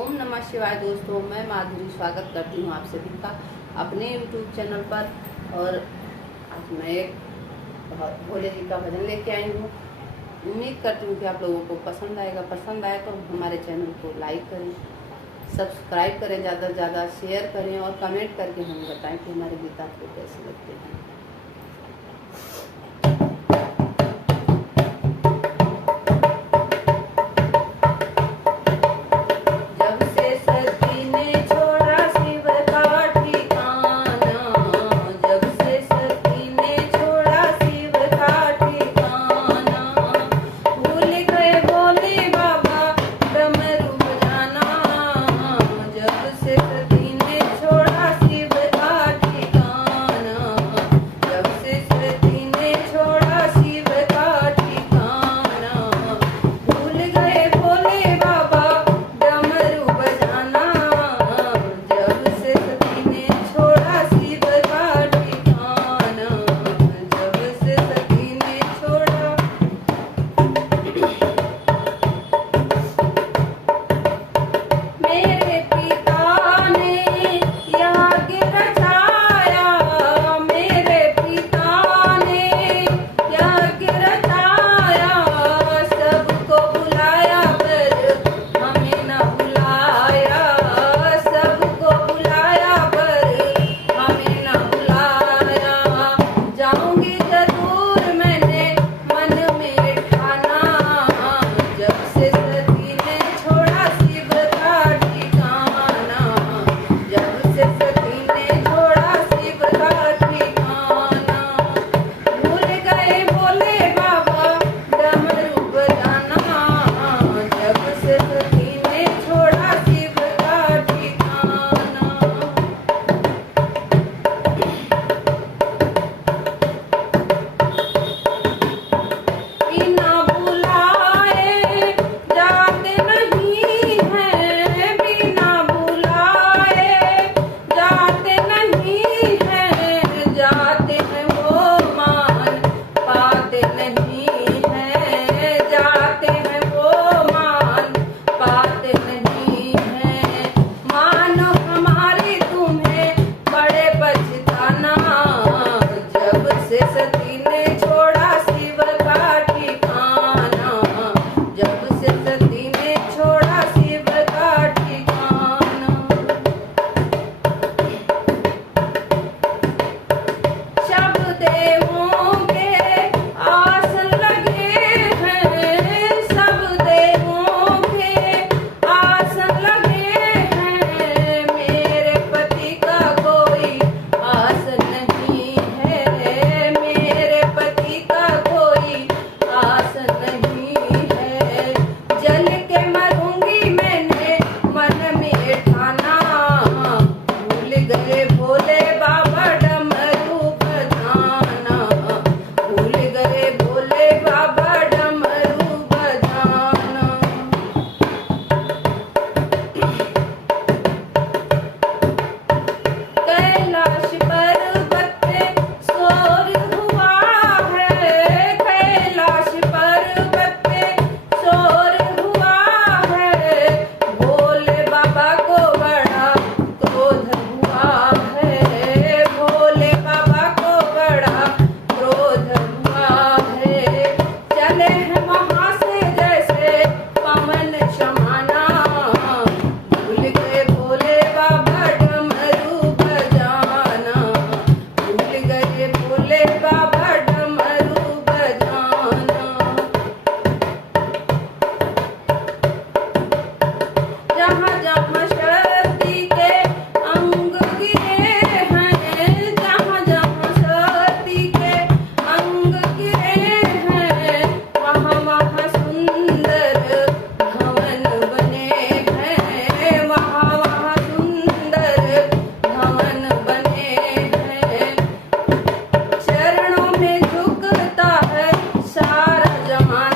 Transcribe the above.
ओम नमः शिवाय। दोस्तों, मैं माधुरी स्वागत करती हूँ आप सभी का अपने YouTube चैनल पर। और आज मैं एक भोले जी का भजन लेके आई हूँ। उम्मीद करती हूँ कि आप लोगों को पसंद आएगा। पसंद आए तो हमारे चैनल को लाइक करें, सब्सक्राइब करें, ज़्यादा से ज़्यादा शेयर करें और कमेंट करके हमें बताएं कि हमारे गीत आपको कैसे लगते हैं। चरणों में झुकता है सारा जमाना।